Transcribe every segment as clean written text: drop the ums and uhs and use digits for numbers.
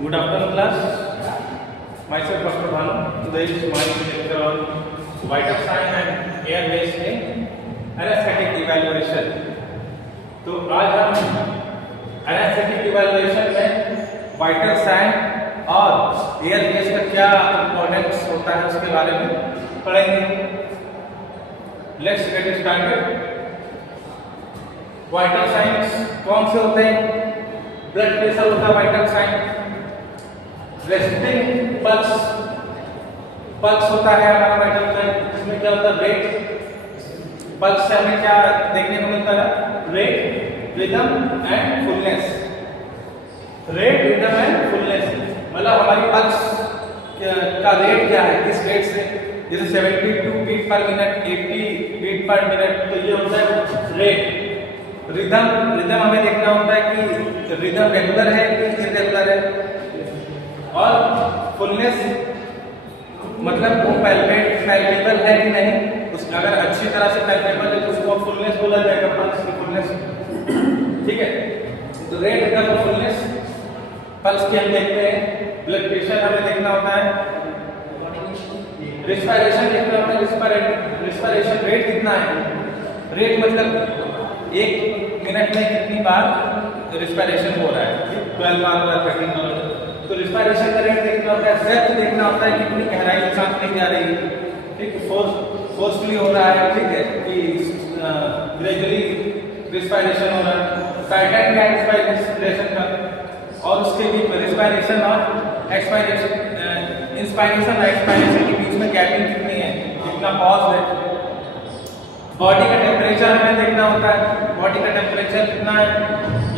Good afternoon, class. Myself, Dr. Bhanu. Today is my lecture on vital sign and air-based anesthetic evaluation. तो आज हम anesthetic evaluation में vital sign और air-based का क्या importance होता है उसके बारे में पढ़ेंगे. Let's get started. Vital signs कौन से होते हैं? ब्लड प्रेशर होता है वाइटल साइन. रेस्टिंग पल्स होता है हमारा वाइटल साइन. इसमें क्या होता है? रेट. पल्स से हमें क्या देखने को मिलता है? Rate, rhythm and fullness. Rate, rhythm and fullness मतलब हमारी पल्स का रेट क्या है, किस रेट से. जैसे 72 बीट पर मिनट, 80 बीट पर मिनट, तो ये होता है रेट. रिदम हमें देखना होता है कि रिदम रेगुलर है कि इरेगुलर है. और फुलनेस मतलब वो पैल्पेबल है कि नहीं. उस अगर अच्छी तरह से पैल्पेबल है तो उसको फुलनेस बोला जाएगा, पल्स की फुलनेस. ठीक है. तो रेट, रिदम और फुलनेस पल्स की हम देखते हैं. ब्लड प्रेशर हमें देखना होता है. रिस्पायरेशन देखना होता है. रिस्पायरेशन रेट कितना है. रेट मतलब एक मिनट में कितनी बार रिस्पायरेशन हो रहा है. 12 बार हो रहा है, 13 बार. तो रिस्पायरेशन का रेट देखना होता है. डेप्थ देखना होता है, कितनी गहराई के साथ नहीं जा रही है. ठीक है. फोर्सफुली हो रहा है. ठीक है कि ग्रेजुअली रिस्पायरेशन हो रहा है. पैटर्न क्या है रिस्पायरेशन का, और उसके बीच में रिस्पायरेशन और एक्सपायरेशन, इंस्पायरेशन और एक्सपायरेशन के बीच में गैपिंग कितनी है, कितना पॉज है. बॉडी का टेम्परेचर हमें देखना होता है. बॉडी का टेम्परेचर कितना है,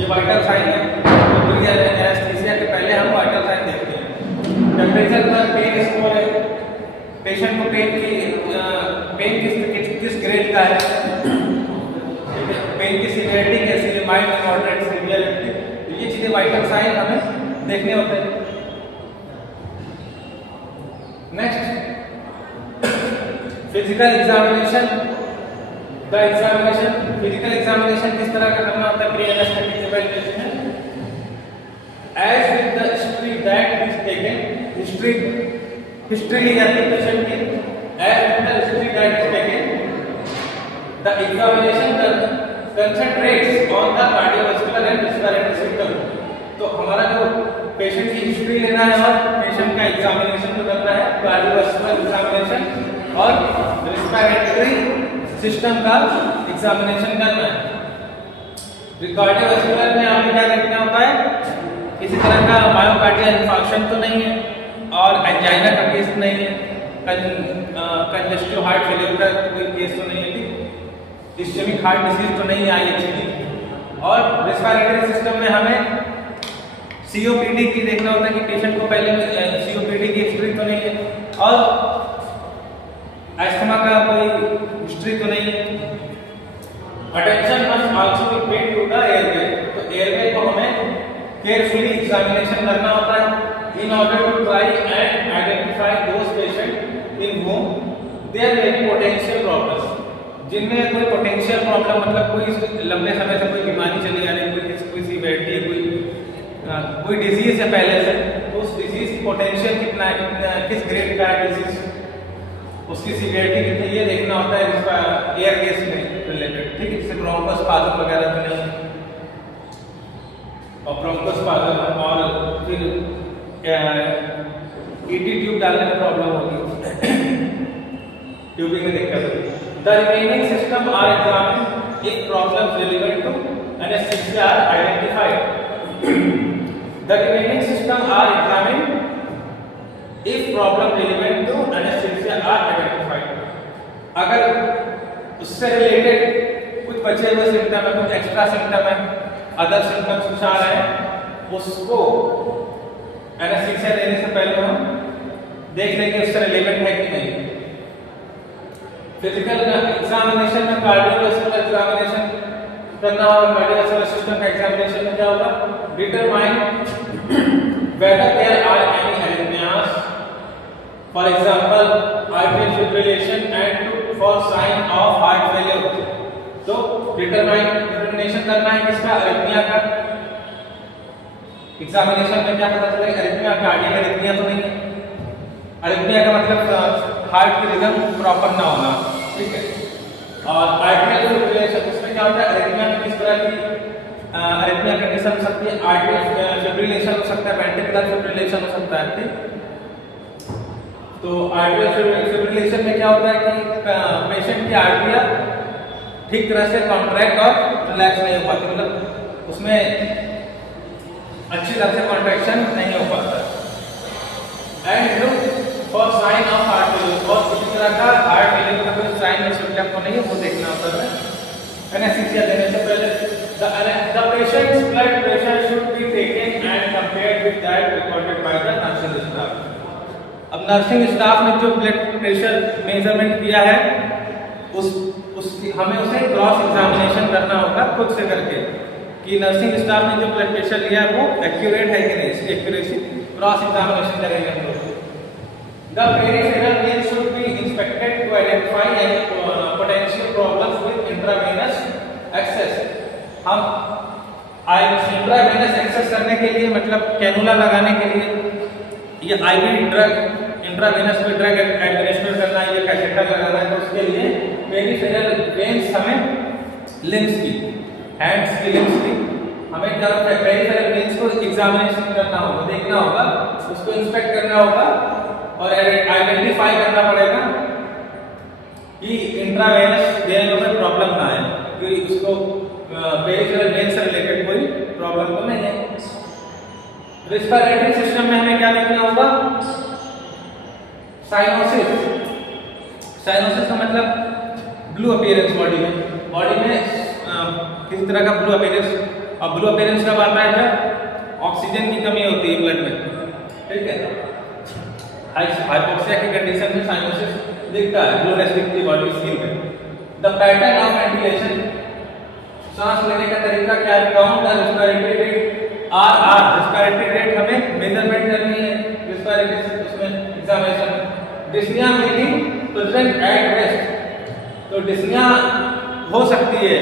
ये वाइटल साइन है. तो एनेस्थीसिया के पहले हम वाइटल साइन देखते हैं. टेम्परेचर पर पेन स्कोर है. पेशेंट को पेन किस ग्रेड का है. पेन की सीवियरिटी कैसी है, माइल्ड, मॉडरेट, सीवियर. ये चीजें वाइटल साइन हमें देखने होते हैं. Next, physical examination. Physical examination किस तरह का करना होता है प्री एनेस्थेटिक इवैल्यूएशन में. As with the history that is taken. History ली जाती है पेशेंट की. As with the history that is taken the examination concentrates on the cardiovascular and respiratory system. तो हमारा जो पेशेंट की हिस्ट्री लेना है और पेशेंट का एग्जामिनेशन जो करना है, कार्डियोवास्कुलर एग्जामिनेशन और रेस्पिरेटरी सिस्टम का एग्जामिनेशन करना है. कार्डियोवास्कुलर में हमें क्या देखना होता है, किसी तरह का मायोकार्डियल इंफार्क्शन तो नहीं है, और एंजाइना का केस नहीं है, कंजेस्टिव हार्ट फेलियर का कोई केस तो नहीं है, इस्केमिक हार्ट डिजीज तो नहीं आई है. और रेस्पिरेटरी सिस्टम में हमें सीओपीडी की देखना होता है कि पेशेंट को पहले सीओपीडी की हिस्ट्री तो नहीं है, और अस्थमा का कोई हिस्ट्री तो नहीं है. Attention must also be paid to the airway. तो एयरवे को हमें केयरफुली एग्जामिनेशन करना होता है in order to try and identify those patient in whom there may be potential problems. जिनमें कोई पोटेंशियल प्रॉब्लम मतलब कोई लंबे समय से कोई बीमारी चली आ रही है, कोई सीवियरिटी है, कोई डिजीज है पहले से, तो उस डिजीज की पोटेंशियल कितना है, किस ग्रेड का है डिजीज, उसकी सीवियरिटी कितनी, ये देखना होता है इसका एयर केस में रिलेटेड. ठीक है. जैसे ब्रोंकोस्पाज्म वगैरह तो नहीं, और ब्रोंकोस्पाज्म और फिर ईटी ट्यूब डालने में प्रॉब्लम होगी, ट्यूबिंग में दिक्कत होगी. The remaining system are examined if problems relevant to anaesthesia are identified. The remaining system are examined if problem relevant to anesthesia are identified. अगर उससे रिलेटेड कुछ बचे हुए सिम्टम है, कुछ एक्स्ट्रा सिम्टम है, अदर सिम्टम्स कुछ आ रहे हैं, उसको एनेस्थीसिया देने से पहले हम देख लेंगे उससे रिलेवेंट है कि नहीं. फिजिकल एग्जामिनेशन में कार्डियोवास्कुलर एग्जामिनेशन करना होगा. कार्डियोवास्कुलर सिस्टम का एग्जामिनेशन में क्या होगा, determine whether there are any arrhythmias, for example atrial fibrillation, and for sign of heart failure. तो डिटरमाइनेशन करना है किसका, अरिथमिया का. एग्जामिनेशन में क्या पता चलेगा, अरिथमिया कार्डियक अरिथमिया तो नहीं है। अरिथमिया का मतलब हार्ट की रिदम प्रॉपर ना होना, ठीक है। और आर्टियल फिब्रिलेशन, उसमें क्या होता है, अरिथमिया में किस तरह की अरिथमिया कंडीशन हो सकती है, आर्टियल फिब्रिलेशन हो सकता है, वेंट्रिकुलर फिब्रिलेशन हो सकता है, ठीक। तो आर्टियल फिब्रिलेशन में क्या होता है कि पेशेंट की आर्टरिया ठीक तरह से कॉन्ट्रैक्ट और रिलैक्स नहीं हो पाती, मतलब उसमें अच्छी तरह से कॉन्ट्रैक्शन नहीं हो पाता। And look for sign of heart failure, और किसी तरह का हार्ट फेलियर का कोई साइन और सिम्टम तो नहीं है, वो देखना होता है। एनेस्थीसिया देने से पहले the patient's blood pressure should be taken and compared with that recorded by the nursing staff. अब नर्सिंग स्टाफ ने जो ब्लड प्रेशर मेजरमेंट किया है हमें उसे क्रॉस एग्जामिनेशन करना होगा खुद से करके कि नर्सिंग स्टाफ ने जो ब्लड प्रेशर लिया है वो एक्यूरेट है कि नहीं, इसकी एक्यूरेसी क्रॉस एग्जामिनेशन करेंगे हम लोग। The peripheral vein should be inspected to identify any potential problems with intravenous access. हम इंट्रावेनस एक्सेस करने के लिए मतलब कैनुला लगाने के लिए या आईवी ड्रग इंट्रावेनस में ड्रग एडमिनिस्टर करना है या कैथेटर लगाना है, तो उसके लिए पेरिफेरल वेन्स हमें लिम्स की, हैंड्स की लिम्स की हमें जब पेरिफेरल वेन्स को एग्जामिनेशन करना होगा, देखना होगा, उसको इंस्पेक्ट करना होगा और आइडेंटिफाई करना पड़ेगा कि इंट्रावेनस वेन में प्रॉब्लम ना है, क्योंकि उसको पेरिफेरल वेन से रिलेटेड कोई प्रॉब्लम तो नहीं है। रेस्पिरेटरी सिस्टम में हमें क्या देखना होगा, साइनोसिस। साइनोसिस का मतलब ब्लू अपीयरेंस बॉडी में किसी तरह का ब्लू अपीयरेंस, और ब्लू अपीयरेंस कब आता है, जब ऑक्सीजन की कमी होती है ब्लड में, ठीक है। हाइपोक्सिया की कंडीशन में साइनोसिस दिखता है, ब्लूनेस दिखती है बॉडी स्किन में। द पैटर्न ऑफ वेंटिलेशन, सांस लेने का तरीका क्या है, count the respiratory rate, or respiratory rate हमें मेजरमेंट करनी है रेस्पिरेटरी उसमें एग्जामिनेशन। डिस्निया में भी प्रेजेंट एट रेस्ट, तो डिस्निया हो सकती है,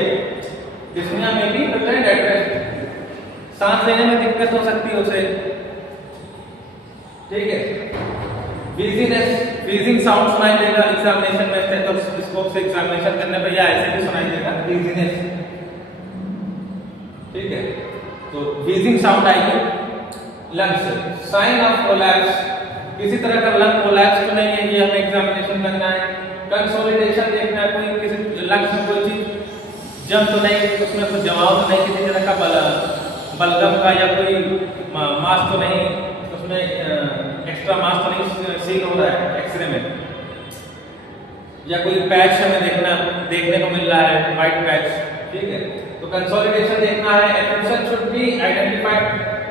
डिस्निया में भी प्रेजेंट एट रेस्ट, सांस लेने में दिक्कत हो सकती है उसे, ठीक है। व्हीजिंग साउंड सुनाई देगा एग्जामिनेशन में, स्टेथोस्कोप से एग्जामिनेशन करने पर या ऐसे भी सुनाई देगा व्हीजिंग, ठीक है। तो व्हीजिंग साउंड आएगी लंग्स से। साइन ऑफ कोलैप्स, किसी तरह का लंग कोलैप्स तो नहीं है, ये हमें एग्जामिनेशन करना है। कंसोलिडेशन देखना है, कोई किसी लंग्स में कोई चीज जम तो नहीं, उसमें कुछ जमाव तो नहीं, किसी तरह का बलगम का या कोई मास तो नहीं, उसमें एक्स्ट्रा मास तो नहीं सीन हो रहा है एक्सरे में, या कोई पैच हमें देखने को मिल रहा है, व्हाइट पैच, ठीक है। तो कंसोलिडेशन देखना है। एफ्यूजन शुड बी आइडेंटिफाइड,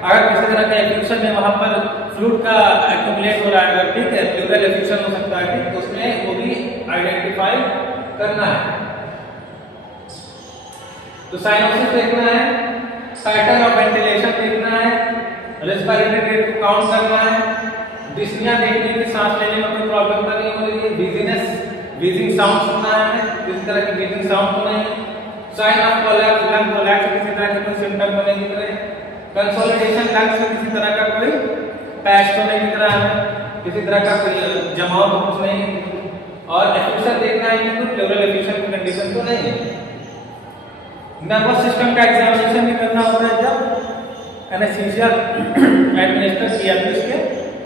अगर किसी तरह का एफ्यूजन है वहां पर फ्लूइड का एक्यूमुलेट हो रहा है, ठीक है, प्लूरल एफ्यूजन हो सकता है, ठीक, तो उसमें वो भी आइडेंटिफाई करना है। तो साइनोसिस देखना है, पैटर्न ऑफ वेंटिलेशन देखना है, रेस्पिरेटरी रेट को काउंट करना है, डिस्निया देखनी है कि सांस लेने में कोई प्रॉब्लम तो नहीं हो रही है, व्हीजिंग साउंड सुनना है, किसी तरह की व्हीजिंग साउंड तो नहीं है। Sign of collapse, lung collapse, किसी तरह के कोई सिम्टम तो नहीं दिख रहे। कंसोलिडेशन, लंग्स में किसी तरह का कोई पैच तो नहीं दिख रहा है, किसी तरह का कोई जमाव तो कुछ नहीं, और एफ्यूजन देखना है कि कोई प्लूरल एफ्यूजन की कंडीशन तो नहीं है। नर्वस सिस्टम का एग्जामिनेशन भी करना होता है जब एनेस्थीसिया एडमिनिस्टर किया था, इसके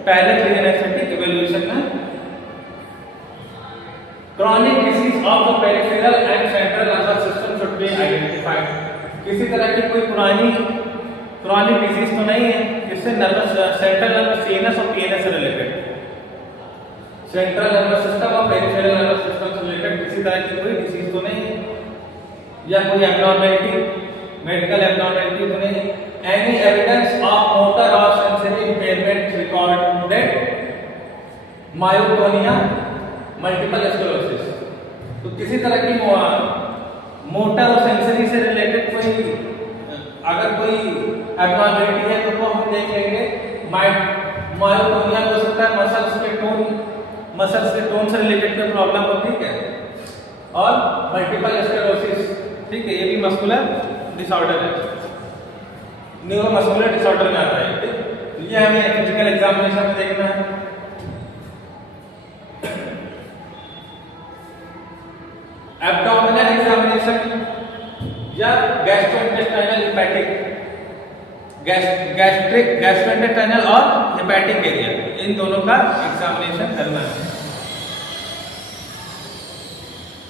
पहले प्री एनेस्थेटिक इवैल्यूएशन में। Chronic disease of the peripheral and central nervous system should be identified. किसी तरह की कोई क्रॉनिक डिजीज तो नहीं है जिससे सेंट्रल नर्वस सीएनएस और पीएनएस से रिलेटेड, सेंट्रल नर्वस सिस्टम और पेरिफेरल नर्वस सिस्टम से रिलेटेड किसी तरह की कोई डिजीज तो नहीं है, या कोई एब्नॉर्मैलिटी, मेडिकल एब्नॉर्मैलिटी तो नहीं है। एनी एविडेंस ऑफ मोटर और sensory impairment recorded, myotonia, multiple sclerosis, तो किसी तरह की मोटर और सेंसरी से रिलेटेड कोई अगर कोई एब्नॉर्मैलिटी है तो वो हम देख लेंगे। मायोटोनिया हो सकता है मसल्स के टोन से रिलेटेड कोई प्रॉब्लम हो, ठीक है, और मल्टीपल स्क्लेरोसिस, ठीक है, ये भी मस्कुलर डिसऑर्डर है। न्यूरोमस्कुलर डिसऑर्डर में आता है। ठीक, तो ये हमें फिजिकल एग्जामिनेशन में देखना है। एब्डोमिनल एग्जामिनेशन या गैस्ट्रोइंटेस्टाइनल हेपेटिक, गैस्ट्रोइंटेस्टाइनल और हेपेटिक एरिया, इन दोनों का एग्जामिनेशन करना है।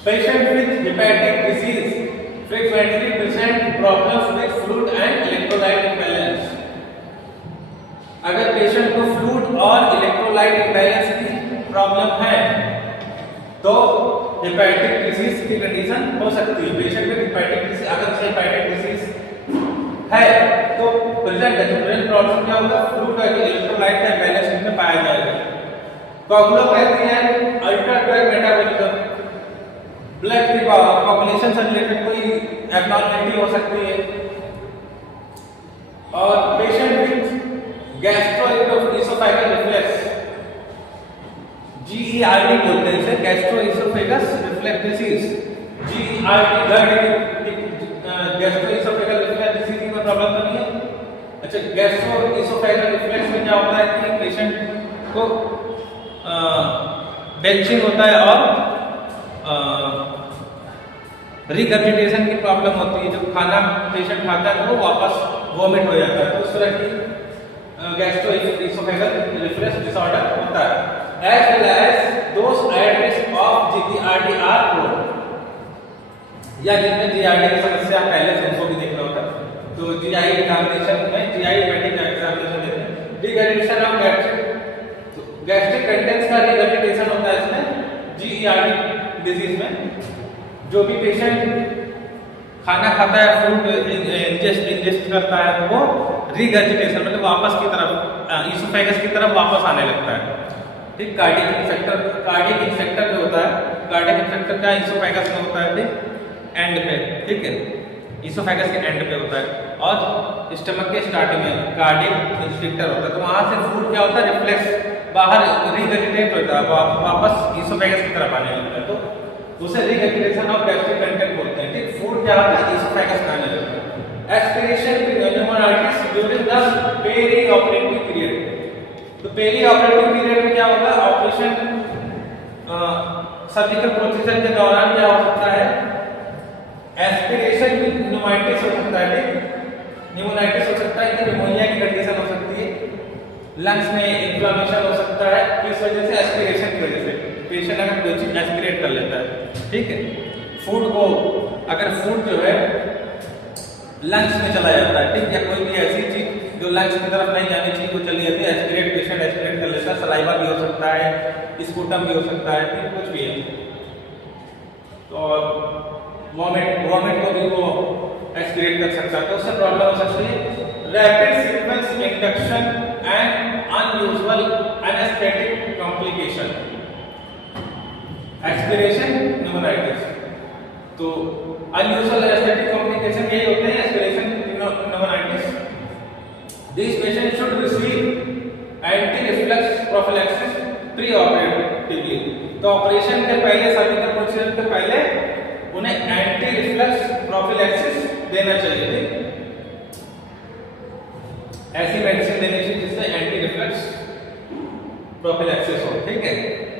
Patient with hepatic disease frequently present problems with fluid and electrolyte imbalance। अगर पेशेंट को फ्लूइड और इलेक्ट्रोलाइट इम्बैलेंस की प्रॉब्लम है तो हेपेटिक डिजीज की कंडीशन हो सकती है। पेशेंट में हेपेटिक डिजीज, अगर हेपेटिक डिजीज है तो प्रेजेंट प्रॉब्लम क्या होगा, फ्लूइड और इलेक्ट्रोलाइट का इम्बैलेंस में पाया जाएगा। Coagulopathy and ultra drug metabolism, blood की कोगुलेशन से रिलेटेड कोई एब्नॉर्मलिटी हो सकती है। और patient with gastroesophageal reflex, GERD बोलते हैं इसे, gastroesophagus reflex disease, gastroesophageal reflex disease की कोई प्रॉब्लम तो नहीं है। अच्छा, गैस्ट्रोइसोफेगल रिफ्लेक्स में क्या होता है कि पेशेंट को बेल्चिंग होता है और रिगर्जिटेशन की प्रॉब्लम होती है। जब खाना पेशेंट खाता है तो वो वापस वोमिट हो जाता है, तो उस तरह की गैस्ट्रोइसोफेगल रिफ्लेक्स डिसऑर्डर होता है। As well as those at risk of GERD are prone, या जिनमें GERD की समस्या पहले से उनको भी देखना होता है। तो GI एग्जामिनेशन में GI हेपेटिक एग्जामिनेशन देते हैं। रिगर्जिटेशन ऑफ गैस्ट्रिक कंटेंट्स का रिगर्जिटेशन होता है इसमें GERD डिजीज में। जो भी पेशेंट खाना खाता है, फूड इंजेस्ट करता है, तो वो रिगर्जिटेशन मतलब वापस की तरफ, इसोफेगस की तरफ वापस आने लगता है। ठीक, कार्डियक इंसेक्टर जो होता है, कार्डियक इंसेक्टर का इसोफेगस में होता है, ठीक, एंड पे, ठीक है, इसोफेगस के एंड पे होता है। और स्टमक के स्टार्टिंग में कार्डियक इंसेक्टर होता है, तो वहां से फूड क्या होता है, रिफ्लेक्स बाहर रिगर्जिटेट होता है, वापस इसोफेगस की तरफ आने लगता है, तो उसे रिगर्जिटेशन ऑफ गैस्ट्रिक कंटेंट बोलते हैं। ठीक, फूड क्या होता है, इसोफेगस में आने लगता है। Aspiration pneumonitis during the perioperative period, तो पेरी ऑपरेटिव पीरियड में क्या होगा, ऑपरेशन सर्जिकल प्रोसीजर के दौरान क्या हो सकता है, एस्पिरेशन न्यूमोनाइटिस हो सकता है। ठीक, न्यूमोनाइटिस हो सकता है कि निमोनिया की कंडीशन हो सकती है, लंग्स में इन्फ्लेमेशन हो सकता है, किस वजह से, एस्पिरेशन की वजह से। पेशेंट अगर कोई चीज एस्पिरेट कर लेता है, ठीक है, फूड को, अगर फूड जो है लंग्स में चला जाता है, ठीक, या कोई भी ऐसी चीज जो लंग्स की तरफ नहीं जानी चाहिए वो चली जाती है, एस्पिरेट, पेशेंट एस्पिरेट कर लेता है, सलाइवा भी हो सकता है, स्पूटम भी हो सकता है, ठीक, कुछ भी है। तो वॉमिट को भी वो एस्पिरेट कर सकता है, तो उससे प्रॉब्लम हो सकती है। Rapid sequence induction and unusual anaesthetic complication, aspiration pneumonitis. तो अनयूजुअल एनेस्थेटिक कॉम्प्लिकेशन यही होते हैं, aspiration pneumonitis. This patient should receive anti reflux prophylaxis preoperatively, तो ऑपरेशन के पहले, सर्जिकल प्रोसीजर के पहले उन्हें एंटी रिफ्लक्स प्रोफिलैक्सिस देना चाहिए। ऐसी मेडिसिन देनी चाहिए जिससे एंटी रिफ्लक्स प्रोफिलैक्सिस हो। ठीक है,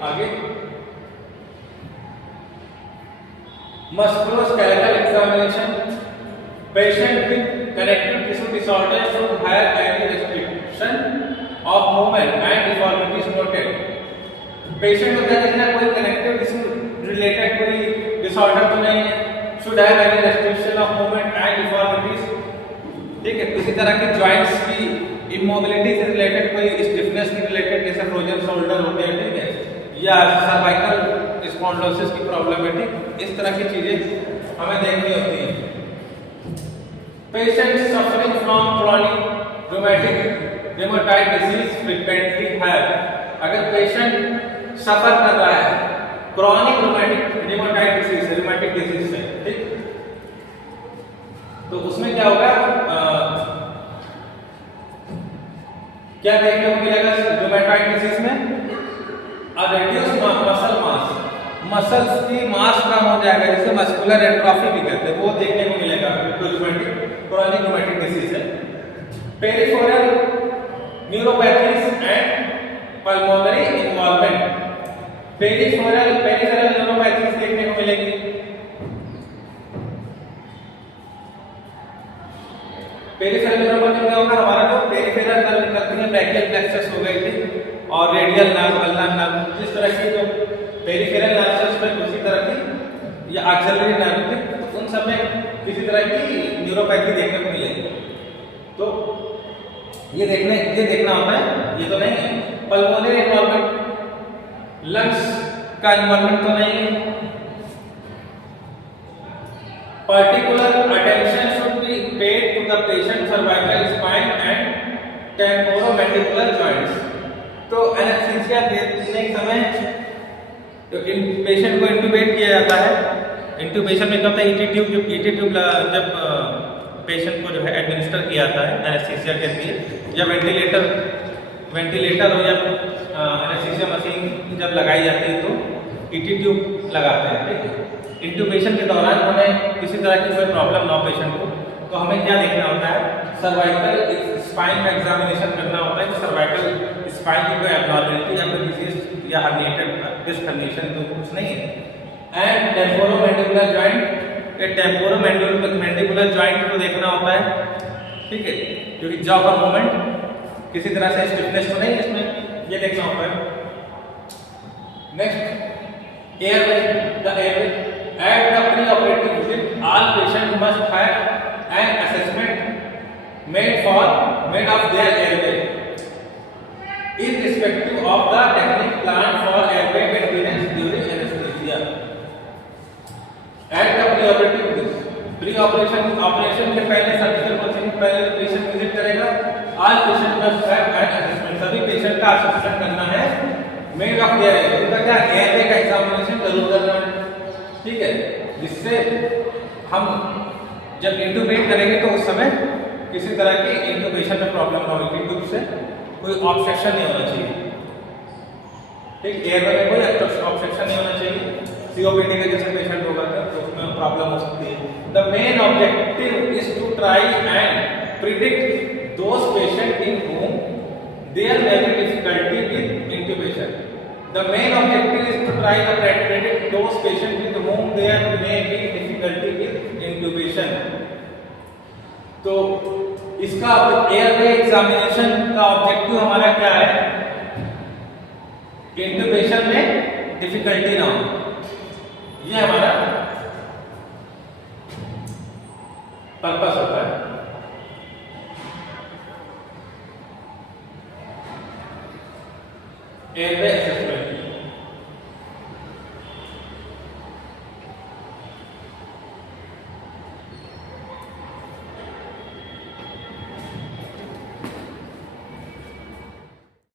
आगे musculoskeletal examination, patient with connective tissue disorder should have any restriction of movement and deformities noted। Patient को क्या देखना है, कोई कनेक्टिव टिश्यू रिलेटेड कोई डिसऑर्डर तो नहीं है, should have any restriction of movement and deformities. ठीक है, किसी तरह की जॉइंट्स की इमोबिलिटी से रिलेटेड, कोई स्टिफनेस के रिलेटेड, जैसे फ्रोजन शोल्डर हो गया, ठीक है, या सर्वाइकल स्पॉन्डिलोसिस की प्रॉब्लम है, ठीक, इस तरह की चीजें हमें देखनी होती हैं। Patient suffering from chronic rheumatoid disease frequently have, अगर पेशेंट सफर कर रहा है क्रॉनिक रूमेटाइड डिजीज से, रूमेटिक डिजीज से, ठीक, तो उसमें क्या होगा, क्या देखने को मिलेगा रूमेटाइड डिजीज में, रेड्यूस मसल मास, मसल्स की मास कम हो जाएगा, जिसे मस्कुलर एट्रोफी भी कहते हैं, वो देखने को मिलेगा। क्रॉनिक रूमेटिक डिजीज है, peripheral neuropathies and pulmonary involvement. Peripheral neuropathies देखने को मिलेगी। पेरिफेरल न्यूरोपैथी में होगा हमारा जो पेरिफेरल नर्व निकलती है, ब्रैकियल प्लेक्सस हो गई थी और रेडियल नर्व, अल्नर नर्व, जिस तरह की जो पेरिफेरल नर्व्स में उसी तरह की या ऑक्सिलरी नर्व थे, तो उन सब में किसी तरह की न्यूरोपैथी देखने को मिलेगी। तो ये देखना होता है, ये तो नहीं है। पल्मोनरी इन्वॉल्वमेंट, लंग्स का इन्वॉल्वमेंट तो नहीं है। Particular attention should be paid to the patient cervical spine and temporomandibular joints. तो एनेस्थीसिया देने के समय तो इन पेशेंट को इंट्यूबेट किया जाता है। इंट्यूबेशन में क्या होता है, ईटी ट्यूब जब पेशेंट को जो है एडमिनिस्टर किया जाता है एनेस्थीसिया के लिए, या वेंटिलेटर हो या एनेस्थीसिया मशीन जब लगाई जाती है तो ईटी ट्यूब लगाते हैं, ठीक है। इंट्यूबेशन के दौरान हमें किसी तरह की कोई प्रॉब्लम ना हो पेशेंट को, तो हमें क्या देखना होता है, सर्वाइकल स्पाइन का एग्जामिनेशन करना होता है कि सर्वाइकल स्पाइन की कोई एब्नॉर्मलिटी या कोई डिजीज या हर्निएटेड डिस्क हर्निएशन तो कुछ नहीं है। And temporomandibular joint, temporomandibular joint को देखना होता है, ठीक है, क्योंकि जॉ का मूवमेंट किसी तरह से स्टिफनेस तो नहीं इसमें, ये देखना होता है। Next, airway, the airway at the pre-operative visit, all patients must have an assessment made of their airway, irrespective of the technique planned for airway maintenance during anesthesia. At the pre-operative visit, operation के पहले surgical procedure पहले patient visit करेगा। all patient must have an assessment, सभी patient का assessment करना है made of their airway, उनका क्या एयरवे का एग्जामिनेशन जरूर करना है, ठीक है, जिससे हम जब इंट्यूबेट करेंगे तो उस समय किसी तरह की इंट्यूबेशन में प्रॉब्लम ना होगी, ट्यूब से कोई ऑब्स्ट्रक्शन नहीं होना चाहिए, ठीक, एयरवे में कोई ऑब्स्ट्रक्शन नहीं होना चाहिए। सीओपीडी के जैसे पेशेंट होगा तो उसमें प्रॉब्लम हो सकती है। The main objective is to try and predict those patient in whom there may be difficulty with intubation. The main objective is to try to predict those patients with whom there may be difficulty with intubation. तो इसका airway examination का objective हमारा क्या है, intubation में difficulty ना हो, ये हमारा पर्पस होता है। एयरवे